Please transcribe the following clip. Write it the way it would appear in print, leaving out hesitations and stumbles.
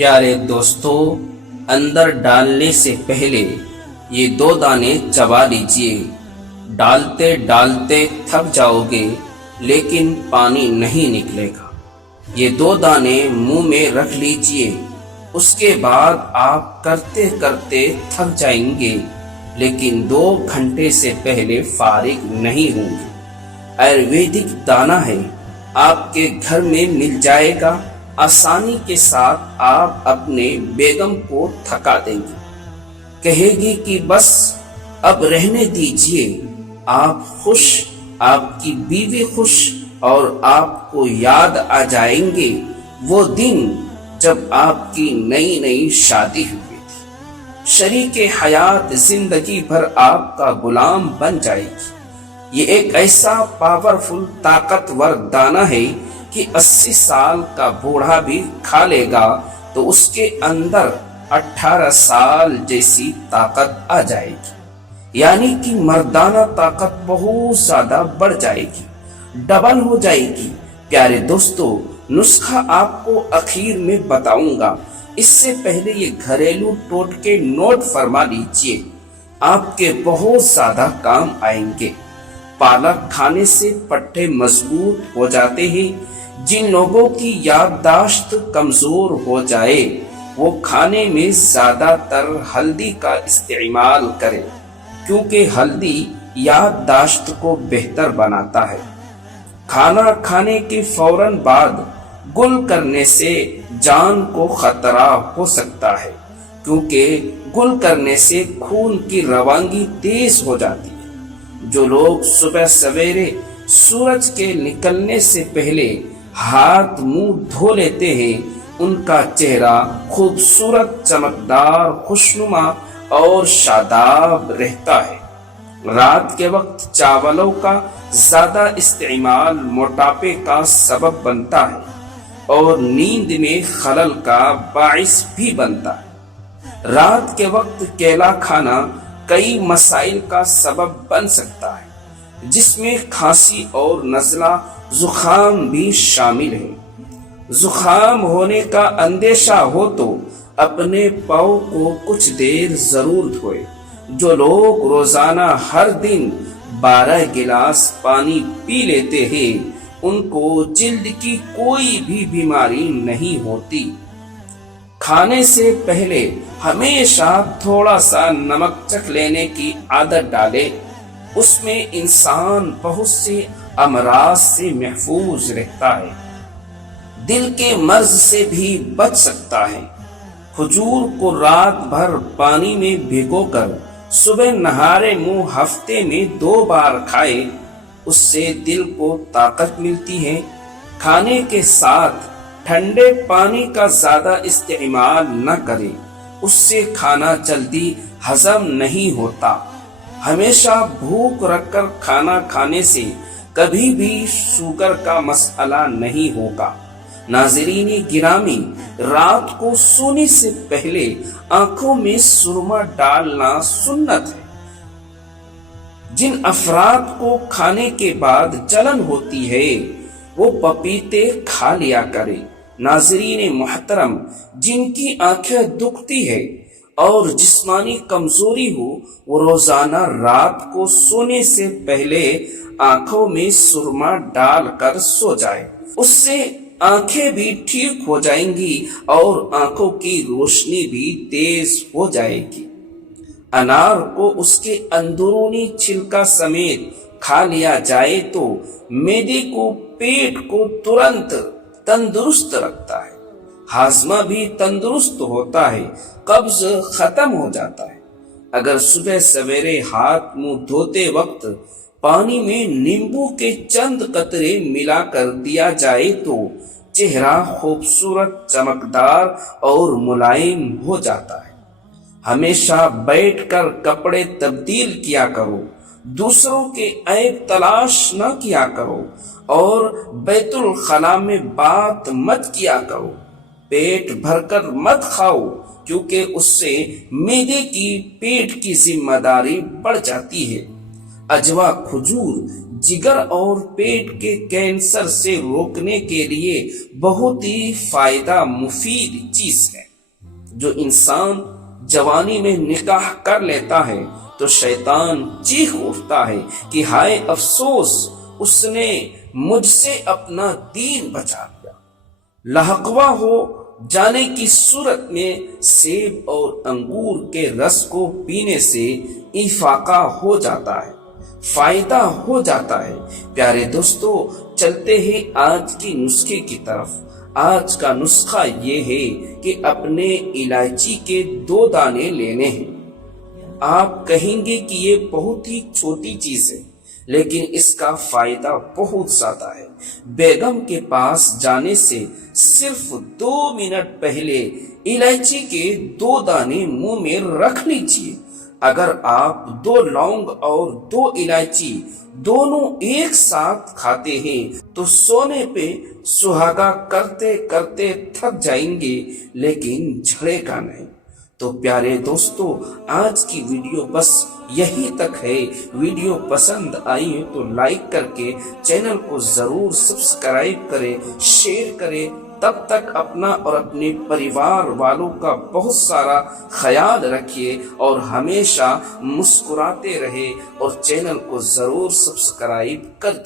پیارے دوستو، اندر ڈالنے سے پہلے یہ 2 دانے چبا لیجئے۔ ڈالتے ڈالتے تھک جاؤ گے لیکن پانی نہیں نکلے گا۔ یہ 2 دانے منہ میں رکھ لیجئے، اس کے بعد آپ کرتے کرتے تھک جائیں گے لیکن 2 گھنٹے سے پہلے فارغ نہیں ہوں گے۔ آیورویدک دانہ ہے، آپ کے گھر میں مل جائے گا۔ آسانی کے ساتھ آپ اپنے بیگم کو تھکا دیں گے، کہے گی کہ بس اب رہنے دیجئے۔ آپ خوش، آپ کی بیوی خوش، اور آپ کو یاد آ جائیں گے وہ دن جب آپ کی نئی شادی ہوئی تھی۔ شریک حیات زندگی بھر آپ کا غلام بن جائے گی۔ یہ ایک ایسا پاورفل طاقتور دانہ ہے کہ 80 سال کا بوڑھا بھی کھا لے گا تو اس کے اندر 18 سال جیسی طاقت آ جائے گی، یعنی کہ مردانہ طاقت بہت زیادہ بڑھ جائے گی، ڈبل ہو جائے گی۔ پیارے دوستو، نسخہ آپ کو اخیر میں بتاؤں گا، اس سے پہلے یہ گھریلو ٹوٹکے نوٹ فرما لیجئے، آپ کے بہت زیادہ کام آئیں گے۔ پالک کھانے سے پٹھے مضبوط ہو جاتے ہیں۔ جن لوگوں کی یادداشت کمزور ہو جائے وہ کھانے میں زیادہ تر ہلدی کا استعمال کرے، کیونکہ ہلدی یادداشت کو بہتر بناتا ہے۔ کھانا کھانے کے فوراً بعد گل کرنے سے جان کو خطرہ ہو سکتا ہے، کیونکہ گل کرنے سے خون کی روانگی تیز ہو جاتی ہے۔ جو لوگ صبح سویرے سورج کے نکلنے سے پہلے ہاتھ منہ دھو لیتے ہیں ان کا چہرہ خوبصورت، چمکدار، خوشنما اور شاداب رہتا ہے۔ رات کے وقت چاولوں کا زیادہ استعمال موٹاپے کا سبب بنتا ہے اور نیند میں خلل کا باعث بھی بنتا ہے۔ رات کے وقت کیلا کھانا کئی مسائل کا سبب بن سکتا ہے، جس میں کھانسی اور نزلہ زکام بھی شامل ہے۔ زکام ہونے کا اندیشہ ہو تو اپنے پاؤں کو کچھ دیر ضرور دھوئے۔ جو لوگ روزانہ ہر دن 12 گلاس پانی پی لیتے ہیں ان کو جلد کی کوئی بھی بیماری نہیں ہوتی۔ کھانے سے پہلے ہمیشہ تھوڑا سا نمک چکھ لینے کی عادت ڈالے، اس میں انسان بہت سے امراض سے محفوظ رہتا ہے، دل کے مرض سے بھی بچ سکتا ہے۔ کھجور کو رات بھر پانی میں بھگو کر صبح نہارے منہ ہفتے میں 2 بار کھائے، اس سے دل کو طاقت ملتی ہے۔ کھانے کے ساتھ ٹھنڈے پانی کا زیادہ استعمال نہ کریں، اس سے کھانا جلدی ہضم نہیں ہوتا۔ ہمیشہ بھوک رکھ کر کھانا کھانے سے کبھی بھی شوگر کا مسئلہ نہیں ہوگا۔ ناظرین گرامی، رات کو سونے سے پہلے آنکھوں میں سرما ڈالنا سنت ہے۔ جن افراد کو کھانے کے بعد جلن ہوتی ہے وہ پپیتے کھا لیا کرے۔ ناظرین محترم، جن کی آنکھیں دکھتی ہے اور جسمانی کمزوری ہو وہ روزانہ رات کو سونے سے پہلے آنکھوں میں سرما ڈال کر سو جائے، اس سے آنکھیں بھی ٹھیک ہو جائیں گی اور آنکھوں کی روشنی بھی تیز ہو جائے گی۔ انار کو اس کے اندرونی چھلکا سمیت کھا لیا جائے تو معدے کو، پیٹ کو ترنت تندرست رکھتا ہے، ہاضمہ بھی تندرست ہوتا ہے، قبض ختم ہو جاتا ہے۔ اگر صبح سویرے ہاتھ منہ دھوتے وقت پانی میں نیمبو کے چند قطرے ملا کر دیا جائے تو چہرہ خوبصورت، چمکدار اور ملائم ہو جاتا ہے۔ ہمیشہ بیٹھ کر کپڑے تبدیل کیا کرو، دوسروں کے عیب تلاش نہ کیا کرو اور بیت الخلاء میں بات مت کیا کرو۔ پیٹ بھر کر مت کھاؤ کیونکہ اس سے معدے کی، پیٹ کی ذمہ داری بڑھ جاتی ہے۔ اجوا کھجور جگر اور پیٹ کے کینسر سے روکنے کے لیے بہت ہی فائدہ مفید چیز ہے۔ جو انسان جوانی میں نکاح کر لیتا ہے تو شیطان چیخ اٹھتا ہے کہ ہائے افسوس، اس نے مجھ سے اپنا دین بچا لیا۔ لاحقہ ہو جانے کی صورت میں سیب اور انگور کے رس کو پینے سے افاقہ ہو جاتا ہے، فائدہ ہو جاتا ہے۔ پیارے دوستو، چلتے ہیں آج کی نسخے کی طرف۔ آج کا نسخہ یہ ہے کہ اپنے الائچی کے 2 دانے لینے ہیں۔ آپ کہیں گے کہ یہ بہت ہی چھوٹی چیز ہے، لیکن اس کا فائدہ بہت زیادہ ہے۔ بیگم کے پاس جانے سے صرف 2 منٹ پہلے الائچی کے 2 دانے منہ میں رکھ لیجیے۔ اگر آپ 2 لونگ اور 2 الائچی دونوں ایک ساتھ کھاتے ہیں تو سونے پہ سہاگا کرتے کرتے تھک جائیں گے، لیکن جھڑے گا نہیں۔ تو پیارے دوستو، آج کی ویڈیو بس یہی تک ہے۔ ویڈیو پسند آئی ہے تو لائک کر کے چینل کو ضرور سبسکرائب کریں، شیئر کریں۔ تب تک اپنا اور اپنے پریوار والوں کا بہت سارا خیال رکھیے اور ہمیشہ مسکراتے رہے، اور چینل کو ضرور سبسکرائب کر